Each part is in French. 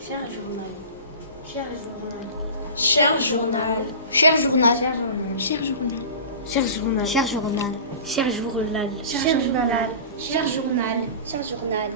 Cher journal. Cher journal. Cher journal. Cher journal. Cher journal. Cher journal. Cher journal. Cher journal. Cher journal. Cher journal. Cher journal.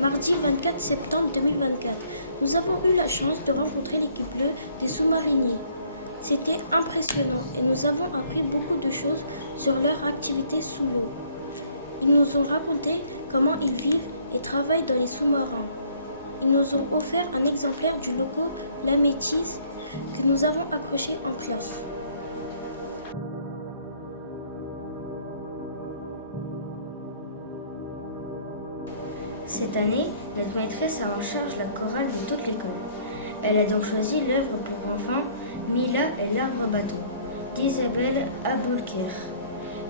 Mardi 24 septembre 2024, nous avons eu la chance de rencontrer l'équipe bleue des sous-mariniers. C'était impressionnant et nous avons appris beaucoup de choses sur leur activité sous l'eau. Ils nous ont raconté comment ils vivent et travaillent dans les sous-marins. Ils nous ont offert un exemplaire du logo La Métisse que nous avons accroché en classe. Cette année, notre maîtresse a en charge la chorale de toute l'école. Elle a donc choisi l'œuvre pour enfants Mila et l'arbre à bateau d'Isabelle Aboulker.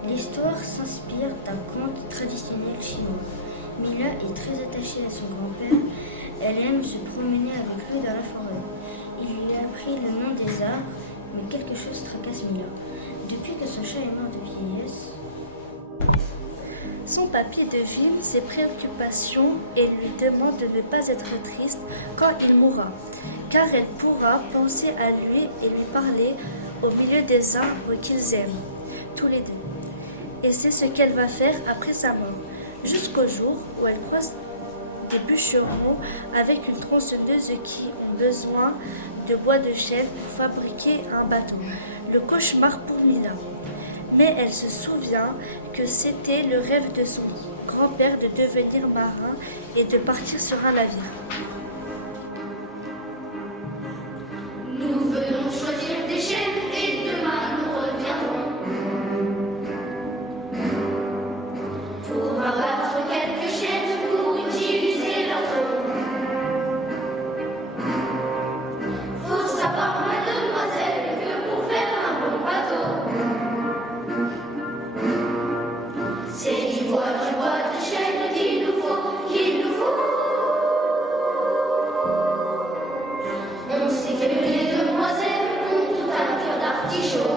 L'histoire s'inspire d'un conte traditionnel chinois. Mila est très attachée à son grand-père. Elle aime se promener avec lui dans la forêt. Il lui a appris le nom des arbres, mais quelque chose tracasse Mila. Depuis que son chat est mort de vieillesse, Son papier devine ses préoccupations et lui demande de ne pas être triste quand il mourra, car elle pourra penser à lui et lui parler au milieu des arbres qu'ils aiment, tous les deux. Et c'est ce qu'elle va faire après sa mort, jusqu'au jour où elle croise des bûcherons avec une tronçonneuse qui ont besoin de bois de chêne pour fabriquer un bateau. Le cauchemar pour Mila. Mais elle se souvient que c'était le rêve de son grand-père de devenir marin et de partir sur un navire. Nous venons choisir des chaînes et demain nous reviendrons pour abattre quelques chaînes pour utiliser leur eau. Faut savoir, mademoiselle, que pour faire un bon bateau, c'est du bois de chêne qu'il nous faut, qu'il nous faut. On sait que les demoiselles ont tout un cœur d'artichaut.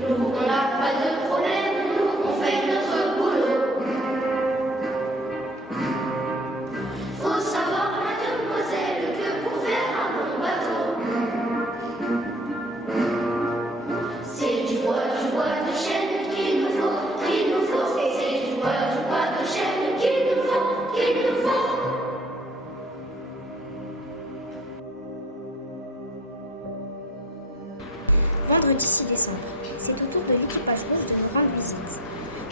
Nous, on n'a pas de problème, nous, on fait notre boulot. Faut savoir, mademoiselle, que pour faire un bon bateau, c'est du bois de chêne qu'il nous faut, qu'il nous faut. C'est du bois de chêne qu'il nous faut, qu'il nous faut. Vendredi 6 décembre, c'est au tour de l'équipage rouge de nous rendre visite.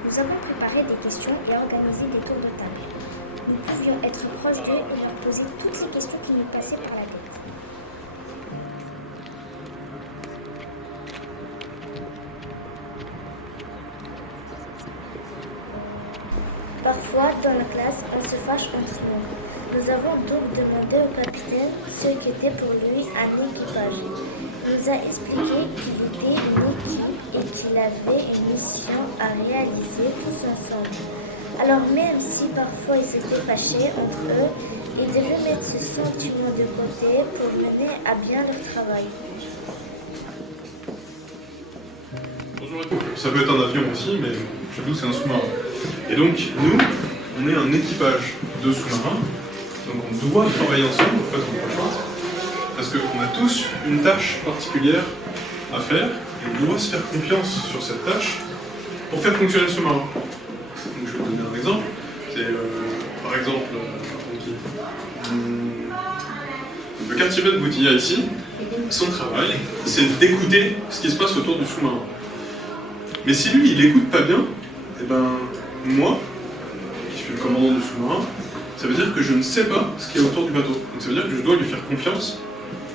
Nous avons préparé des questions et organisé des tours de table. Nous pouvions être proches d'eux et leur poser toutes les questions qui nous passaient par la tête. Parfois, dans la classe, on se fâche entre nous. Nous avons donc demandé au capitaine ce qu'était pour lui un équipage. Il nous a expliqué qu'il était une équipe et qu'il avait une mission à réaliser tous ensemble. Alors même si parfois ils étaient fâchés entre eux, ils devaient mettre ce sentiment de côté pour mener à bien leur travail. Bonjour à tous. Ça peut être un avion aussi, mais chez nous c'est un sous-marin. Et donc nous, on est un équipage de sous-marins, donc on doit travailler ensemble, en fait on n'a pas le choix, parce qu'on a tous une tâche particulière à faire, et on doit se faire confiance sur cette tâche pour faire fonctionner le sous-marin. Donc je vais vous donner un exemple. C'est par exemple, le quartier de Boutilla ici, son travail, c'est d'écouter ce qui se passe autour du sous-marin. Mais si lui, il n'écoute pas bien, eh ben, moi, qui suis le commandant du sous-marin, ça veut dire que je ne sais pas ce qu'il y a autour du bateau. Donc ça veut dire que je dois lui faire confiance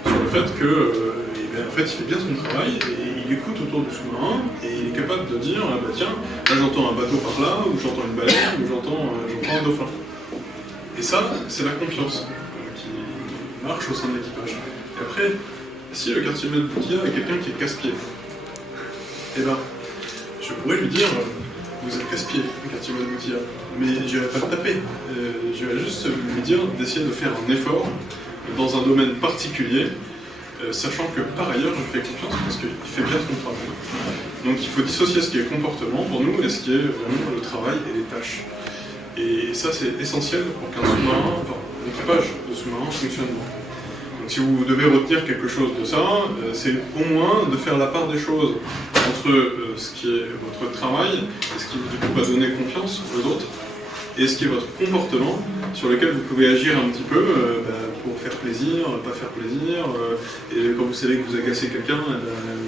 sur le fait que, en fait, il fait bien son travail et il écoute autour du sous-marin et il est capable de dire, ah bah tiens, là j'entends un bateau par là, ou j'entends une baleine, ou j'entends un dauphin. Et ça, c'est la confiance qu'il marche au sein de l'équipage. Et après, si le quartier-maître Boutilla est quelqu'un qui est casse-pied, eh ben, je pourrais lui dire, vous êtes casse-pied, quartier-maître Boutilla, mais je n'irai pas le taper. Je vais juste lui dire d'essayer de faire un effort dans un domaine particulier, sachant que par ailleurs, je lui fais confiance parce qu'il fait bien son travail. Donc il faut dissocier ce qui est comportement pour nous et ce qui est vraiment le travail et les tâches. Et ça, c'est essentiel pour qu'un sous-marin, enfin, l'équipage de sous-marin fonctionne bien. Donc si vous devez retenir quelque chose de ça, c'est au moins de faire la part des choses entre ce qui est votre travail et ce qui du coup va donner confiance aux autres, et ce qui est votre comportement sur lequel vous pouvez agir un petit peu pour faire plaisir, pas faire plaisir, et quand vous savez que vous agacez quelqu'un,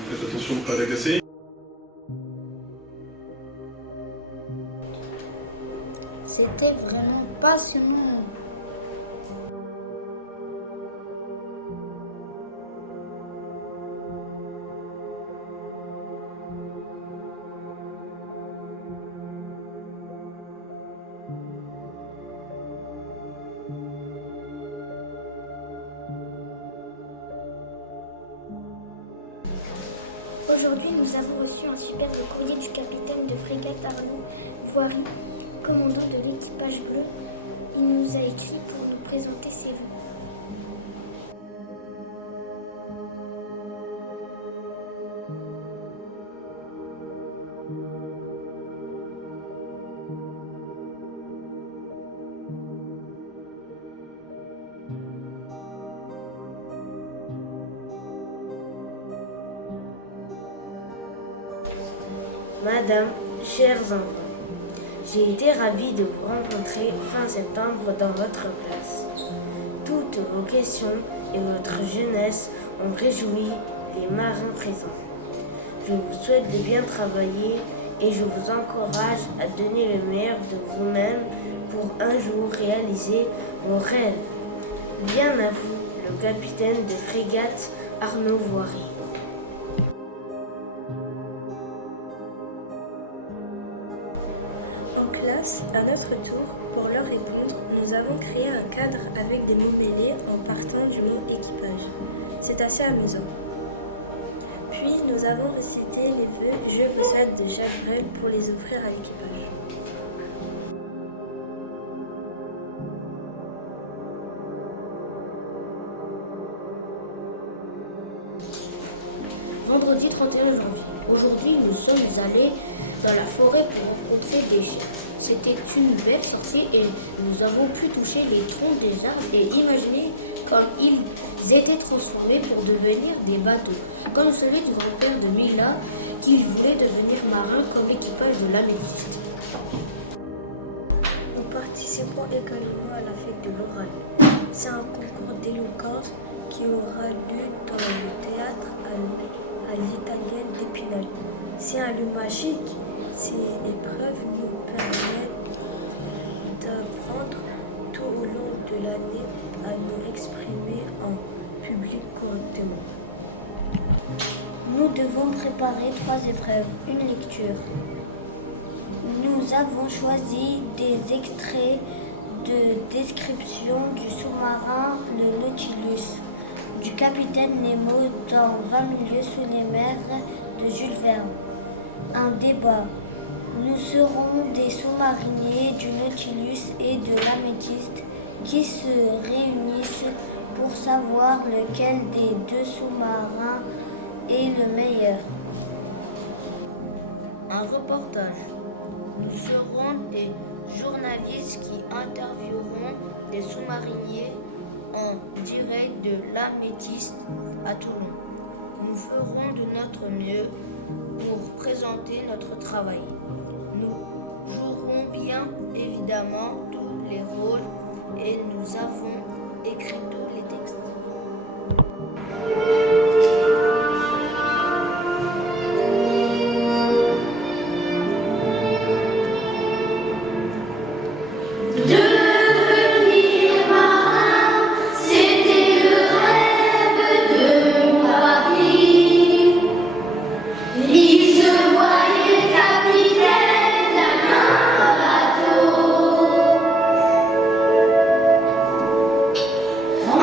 faites attention de ne pas l'agacer. C'était vraiment passionnant. Aujourd'hui, nous avons reçu un superbe courrier du capitaine de frégate Arnaud Voiry, commandant de l'équipage bleu. Il nous a écrit pour nous présenter ses vœux. Madame, chers enfants, j'ai été ravie de vous rencontrer fin septembre dans votre classe. Toutes vos questions et votre jeunesse ont réjoui les marins présents. Je vous souhaite de bien travailler et je vous encourage à donner le meilleur de vous-même pour un jour réaliser vos rêves. Bien à vous, le capitaine de frégate Arnaud Voiry. À notre tour, pour leur répondre, nous avons créé un cadre avec des mots mêlés en partant du mot équipage. C'est assez amusant. Puis nous avons récité les vœux Je vous aide de Jacques Brel pour les offrir à l'équipage. Vendredi 31 janvier. Aujourd'hui, nous sommes allés dans la forêt pour rencontrer des chiens. C'était une belle sortie et nous avons pu toucher les troncs des arbres et imaginer comme ils étaient transformés pour devenir des bateaux. Comme celui du grand-père de Mila, qu'il voulait devenir marin comme l'équipage de l'Améthyste. Nous participons également à la fête de l'oral. C'est un concours d'éloquence qui aura lieu dans le théâtre à l'italienne d'Épinal. C'est un lieu magique. Ces épreuves nous permettent d'apprendre tout au long de l'année à nous exprimer en public correctement. Nous devons préparer 3 épreuves, une lecture. Nous avons choisi des extraits de description du sous-marin le Nautilus, du capitaine Nemo dans 20 milieux sous les mers de Jules Verne. Un débat. Nous serons des sous-mariniers du Nautilus et de l'Améthyste qui se réunissent pour savoir lequel des 2 sous-marins est le meilleur. Un reportage. Nous serons des journalistes qui intervieweront des sous-mariniers en direct de l'Améthyste à Toulon. Nous ferons de notre mieux pour présenter notre travail. Nous jouerons bien évidemment tous les rôles et nous avons écrit tous les textes. Devenir marin, c'était le rêve de mon papy. Il se voyait capitaine d'un bateau. En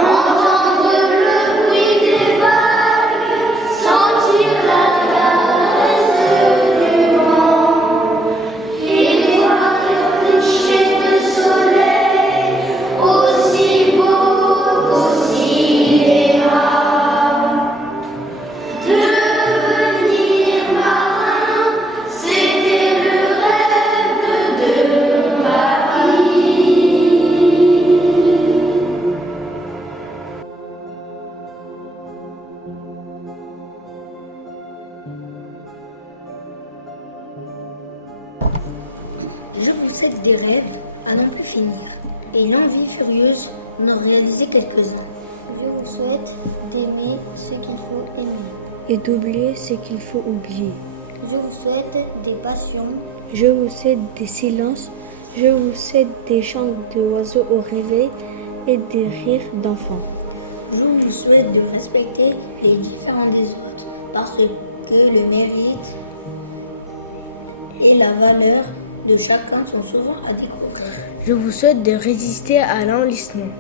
possède des rêves à n'en plus finir et une envie furieuse d'en réaliser quelques-uns. Je vous souhaite d'aimer ce qu'il faut aimer. Et d'oublier ce qu'il faut oublier. Je vous souhaite des passions. Je vous souhaite des silences. Je vous souhaite des chants d'oiseaux au réveil et des rires d'enfants. Je vous souhaite de respecter les différents des autres parce que le mérite et la valeur de chacun sont souvent à découvrir. Je vous souhaite de résister à l'enlissement,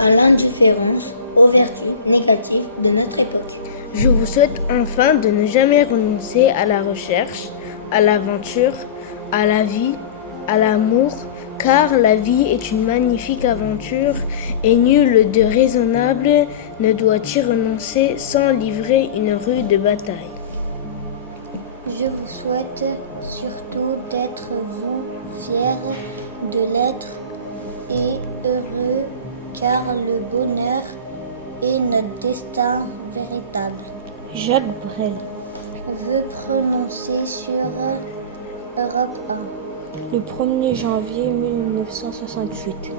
À l'indifférence aux vertus négatives de notre époque. Je vous souhaite enfin de ne jamais renoncer à la recherche, à l'aventure, à la vie, à l'amour, car la vie est une magnifique aventure et nul de raisonnable ne doit y renoncer sans livrer une rude bataille. Je vous souhaite surtout d'être vous fiers de l'être et heureux, car le bonheur est notre destin véritable. Jacques Brel. Vœux prononcés sur Europe 1. Le 1er janvier 1968.